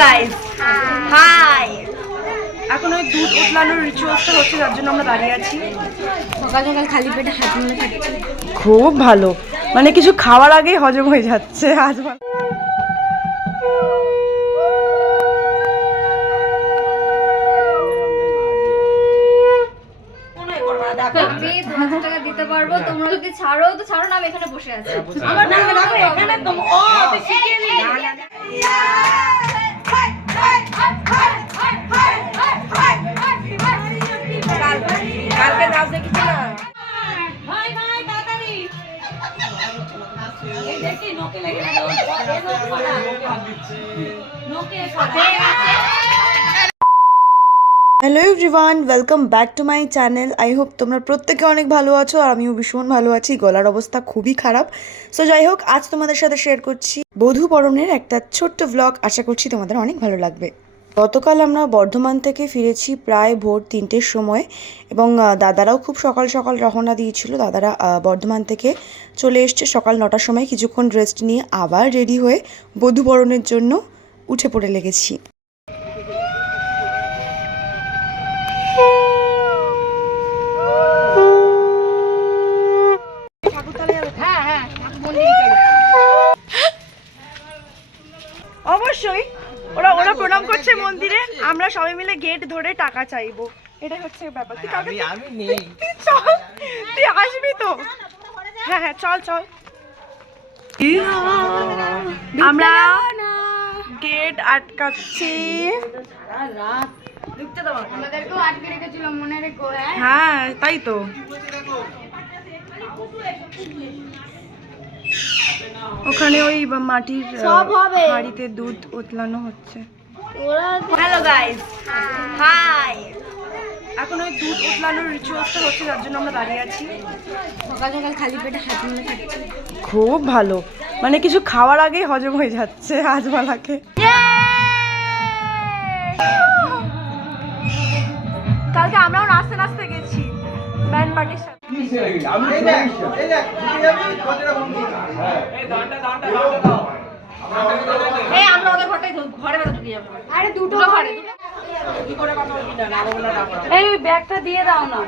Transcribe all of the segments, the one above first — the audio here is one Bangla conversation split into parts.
Guys, hi. এখন ওই দুধ উতলানোর রিচুয়ালসটা হচ্ছে, যার জন্য আমরা দাঁড়িয়ে আছি। সকাল সকাল খালি পেটে হাত মুখে খাচ্ছি। খুব ভালো, মানে কিছু খাওয়ার আগেই হজম হয়ে যাচ্ছে আজ। আমি 2000 টাকা দিতে পারবো, তোমরা যদি ছাড়ো তো ছাড়ো, না আমি এখানে বসে আছি। আমার না দেখো এখানে তো ও তুই শিখিয়ে নি। কালকে নাচ দেখেছি না। ভাই ভাই তাড়াতাড়ি এই দেখি নোকে লেগে গেল। নোকে hello everyone, welcome back to my channel. I hope তোমরা প্রত্যেকে অনেক ভালো আছো, আর আমিও ভীষণ ভালো আছি। গলার অবস্থা খুবই খারাপ। সো যাই হোক, আজ তোমাদের সাথে শেয়ার করছি বধূ বরণের একটা ছোট্ট ব্লগ। আশা করছি তোমাদের অনেক ভালো লাগবে। গতকাল আমরা বর্ধমান থেকে ফিরেছি প্রায় ভোর 3টের সময়, এবং দাদারাও খুব সকাল সকাল রওনা দিয়েছিল। দাদারা বর্ধমান থেকে চলে এসছে সকাল 9টার সময়। কিছুক্ষণ রেস্ট নিয়ে আবার রেডি হয়ে বধূ বরণের জন্য উঠে পড়ে লেগেছি। অবশ্যই ওরা প্রণাম করছে মন্দিরে, আমরা সবাই মিলে গেট ধরে টাকা চাইবো। এটাই হচ্ছে ব্যাপার। তুই কাকে চল, তুই আসবি তো? হ্যাঁ হ্যাঁ চল চল। আমরা গেট আটকাচ্ছি। আমাদেরকেও আটকে রেখেছিল, মনে রেখো। হ্যাঁ তাই তো। ওখানে ওই মাটির হাঁড়িতে দুধ উতলানো হচ্ছে। Hello guys, hi. এখন ওই দুধ উতলানোর রিচুয়ালসটা হচ্ছে, যার জন্য আমরা দাঁড়িয়ে আছি। সকাল সকাল খালি পেটে হাত মুখে খাচ্ছি। খুব ভালো, মানে কিছু খাওয়ার আগেই হজম হয়ে যাচ্ছে আজবালাকে। কালকে আমরাও নাচতে নাচতে গেছি ব্যান্ড পার্টির সাথে। আমরা ওদের ঘরে ঢুকে যাবো। আরে দুটো ঘরে। এই ব্যাগটা দিয়ে দাও না।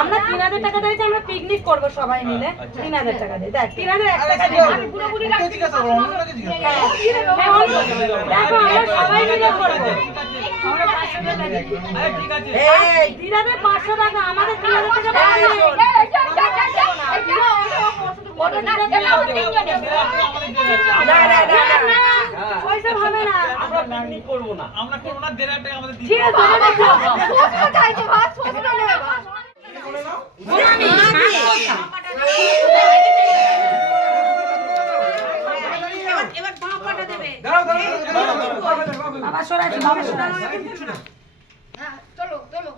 আমরা 3000 টাকা দিয়েছি, আমরা পিকনিক করবো সবাই মিলে। 3000 টাকা দিয়ে দেখ, 3000 1 টাকা দিয়ে আমি পুরোপুরি রাখছি। দেখো আমরা সবাই মিলে করবো। আমরা 500 টাকা দিই। আরে ঠিক আছে, এই 3000 500 টাকা, আমাদের 3000 টাকা বাড়ানো। পয়সা হবে না, আমরা পিকনিক করবো না। আমরা করবো না, 1500 টাকা আমাদের দিতে। ঠিক আছে, চাইছো ভাত সোজা নেবে। এবার বাপাটা দেবে। বাবা সরাইছে, বাবা সরাইছে। হ্যাঁ চলো চলো।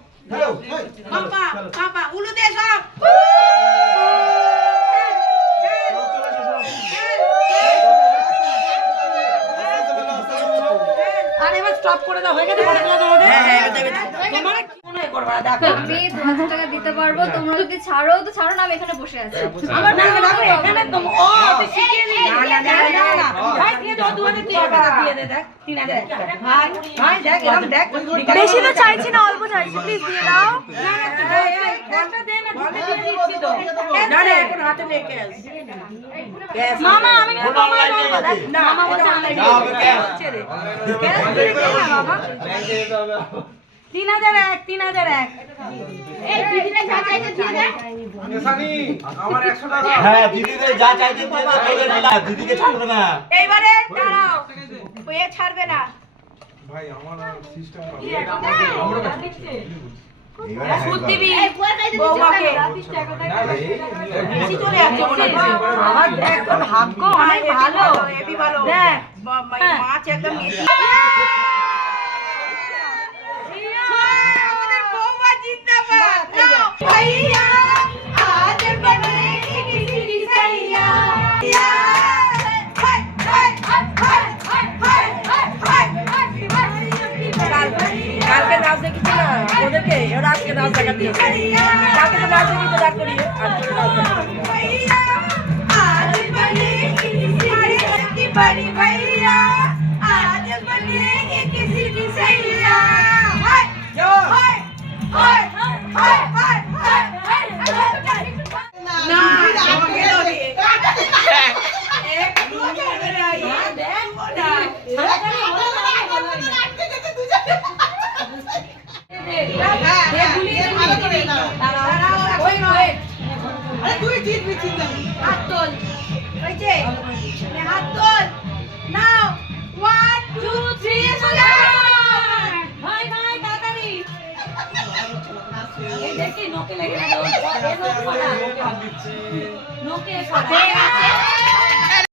বাবা বাবা উলু দে সব। আরে এবার স্টপ করে দাও, হয়ে গেছে। হ্যাঁ হ্যাঁ দেবে। তোমার কি মনে করবা? দেখো আমি 2000 টাকা দিতে পারবো, তোমরা যদি ছাড়ো তো ছাড়ো, না আমি এখানে বসে আছি। আমার না দেখো এখানে তো ও তুই শিখিয়ে নি। না ভাই দিয়ে দাও, 2000 টাকা দিয়ে দে। দেখ 3000 ভাই ভাই দেখ এরকম দেখ। বেশি তো চাইছি না, অল্প চাইছি, প্লিজ দিয়ে দাও। না একটা দে না, ঢোকে দিয়ে দিচ্ছি তো। না না এখন হাতে লেকে আস। মামা আমি কিন্তু অনলাইন করব না। মামা বলছে অনলাইন করব। হচ্ছে রে ক্যাশ দিয়ে দে না বাবা। 3001 3001। এই দিদিরা যা চাইছে দিয়ে দে। নেসানি আমার 100 টাকা। হ্যাঁ দিদিরে যা চাইছে দিয়ে দাও, তোদের না দিদিকে ছাড়বে না। এইবারে দাঁড়াও, ওয়ে ছাড়বে না ভাই আমার সিস্টেম আমরা ভাগ্য অনেক ভালো দেখ মাছ একদম কালকে নাচ দেখেছি না ওদেরকে ওরা আজকে নাচ দেখা দিয়েছে কালকে তো নাচ দেখি তো দাঁড় করিয়ে আজকে নাচ बड़ी भैया आज बनेगी किसी की सैया हाय हाय हाय हाय हाय हाय ना आगे लोगे एक दो कर रही है देखो ना अरे तू जीत भी जीत हाथ तोल कैसे हाथ तोल Now, 1, 2, 3, भाई भाई तातारी ये देखिए नोके लगे ना नोके पड़ा नोके पड़ा